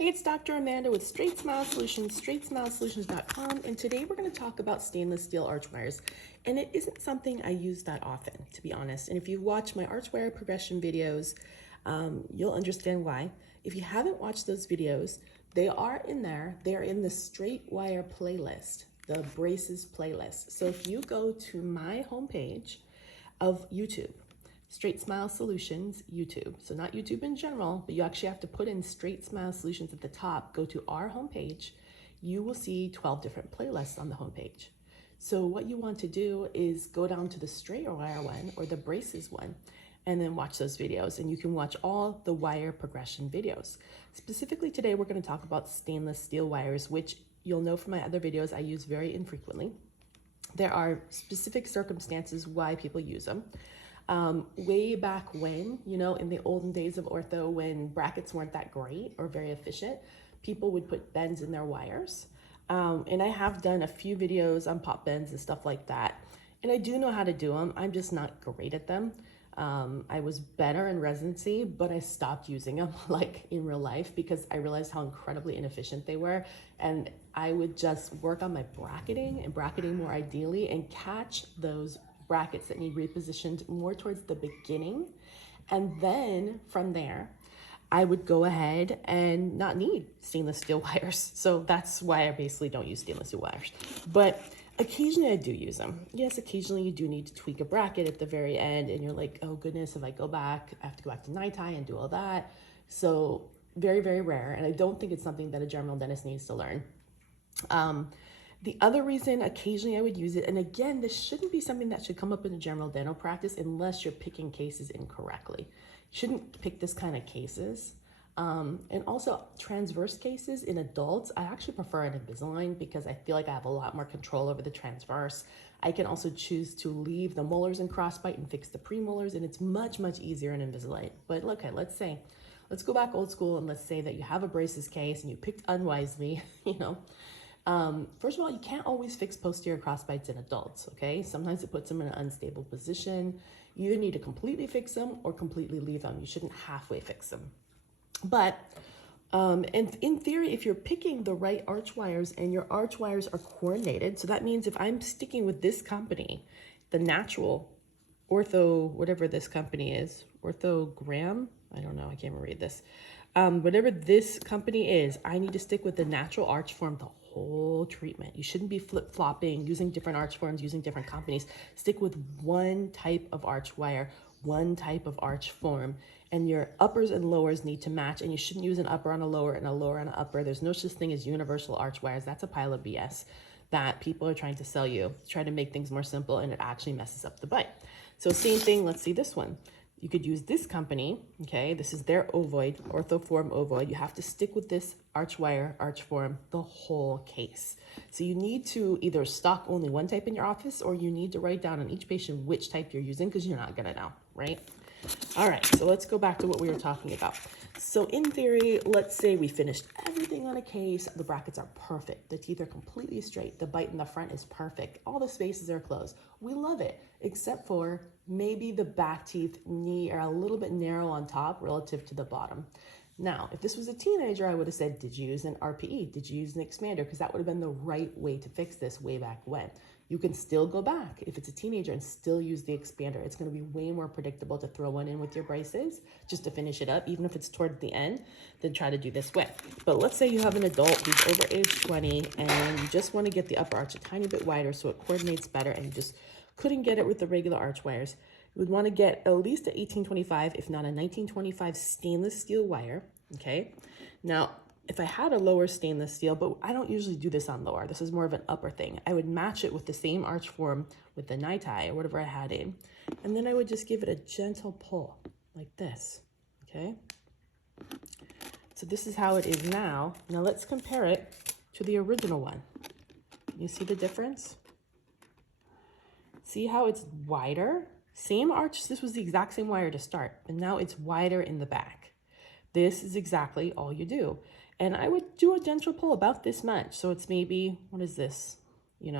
Hey, it's Dr. Amanda with StraightSmile Solutions, StraightSmileSolutions.com, and today we're going to talk about stainless steel arch wires. And it isn't something I use that often, to be honest. And if you watch my arch wire progression videos, you'll understand why. If you haven't watched those videos, they are in there. They're in the straight wire playlist, the braces playlist. So if you go to my homepage of YouTube, StraightSmile Solutions YouTube. So not YouTube in general, but you actually have to put in StraightSmile Solutions at the top. Go to our homepage. You will see 12 different playlists on the homepage. So what you want to do is go down to the straight wire one or the braces one and then watch those videos. And you can watch all the wire progression videos. Specifically today, we're going to talk about stainless steel wires, which you'll know from my other videos I use very infrequently. There are specific circumstances why people use them. Way back when, in the olden days of ortho, when brackets weren't that great or very efficient, people would put bends in their wires. And I have done a few videos on pop bends and stuff like that. And I do know how to do them. I'm just not great at them. I was better in residency, but I stopped using them like in real life because I realized how incredibly inefficient they were. And I would just work on my bracketing and bracketing more ideally and catch those brackets that need repositioned more towards the beginning. And then from there, I would go ahead and not need stainless steel wires. So that's why I basically don't use stainless steel wires. But occasionally I do use them. Yes, occasionally you do need to tweak a bracket at the very end and you're like, oh goodness, if I go back, I have to go back to NITI and do all that. So very, very rare. And I don't think it's something that a general dentist needs to learn. The other reason occasionally I would use it, and again, this shouldn't be something that should come up in a general dental practice unless you're picking cases incorrectly. You shouldn't pick this kind of cases. And also transverse cases in adults, I actually prefer an Invisalign because I feel like I have a lot more control over the transverse. I can also choose to leave the molars in crossbite and fix the premolars, and it's much, much easier in Invisalign. But okay, let's go back old school and let's say that you have a braces case and you picked unwisely, First of all, you can't always fix posterior crossbites in adults, okay? Sometimes it puts them in an unstable position. You either need to completely fix them or completely leave them. You shouldn't halfway fix them. But and in theory, if you're picking the right arch wires and your arch wires are coordinated, so that means if I'm sticking with this company, the natural Ortho, whatever this company is, Orthogram, I don't know, I can't even read this. Whatever this company is, I need to stick with the natural arch form the whole treatment. You shouldn't be flip-flopping, using different arch forms, using different companies. Stick with one type of arch wire, one type of arch form, and your uppers and lowers need to match, and you shouldn't use an upper on a lower and a lower on an upper. There's no such thing as universal arch wires. That's a pile of BS that people are trying to sell you, try to make things more simple, and it actually messes up the bite. So same thing, let's see this one. You could use this company, okay? This is their ovoid, Orthoform ovoid. You have to stick with this arch wire, arch form, the whole case. So you need to either stock only one type in your office or you need to write down on each patient which type you're using because you're not gonna know, right? All right, so let's go back to what we were talking about. So in theory, let's say we finished everything on a case. The brackets are perfect. The teeth are completely straight. The bite in the front is perfect. All the spaces are closed. We love it, except for maybe the back teeth are a little bit narrow on top relative to the bottom. Now, if this was a teenager, I would have said, did you use an RPE? Did you use an expander? Because that would have been the right way to fix this way back when. You can still go back if it's a teenager and still use the expander. It's going to be way more predictable to throw one in with your braces just to finish it up, even if it's towards the end, than try to do this way. But let's say you have an adult who's over age 20 and you just want to get the upper arch a tiny bit wider so it coordinates better and you just couldn't get it with the regular arch wires. You would want to get at least an 1825, if not a 1925 stainless steel wire, okay? Now, if I had a lower stainless steel, but I don't usually do this on lower, this is more of an upper thing, I would match it with the same arch form with the NITI or whatever I had in, and then I would just give it a gentle pull, like this, okay? So this is how it is now. Now let's compare it to the original one. You see the difference? See how it's wider? Same arch, this was the exact same wire to start, but now it's wider in the back. This is exactly all you do. And I would do a gentle pull about this much. So it's maybe, what is this? It's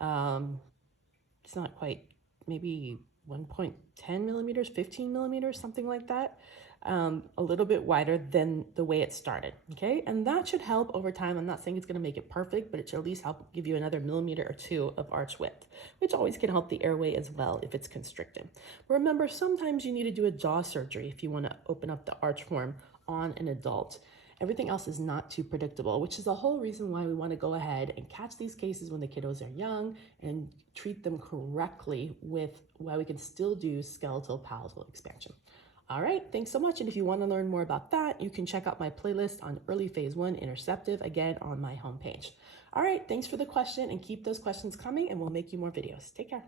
not quite, maybe 1.10 millimeters, 15 millimeters, something like that. a little bit wider than the way it started, okay? And that should help over time. I'm not saying it's gonna make it perfect, but it should at least help give you another millimeter or two of arch width, which always can help the airway as well if it's constricted. Remember, sometimes you need to do a jaw surgery if you wanna open up the arch form on an adult. Everything else is not too predictable, which is the whole reason why we want to go ahead and catch these cases when the kiddos are young and treat them correctly with why we can still do skeletal palatal expansion. All right, thanks so much. And if you want to learn more about that, you can check out my playlist on early phase 1 interceptive, again, on my homepage. All right, thanks for the question, and keep those questions coming, and we'll make you more videos. Take care.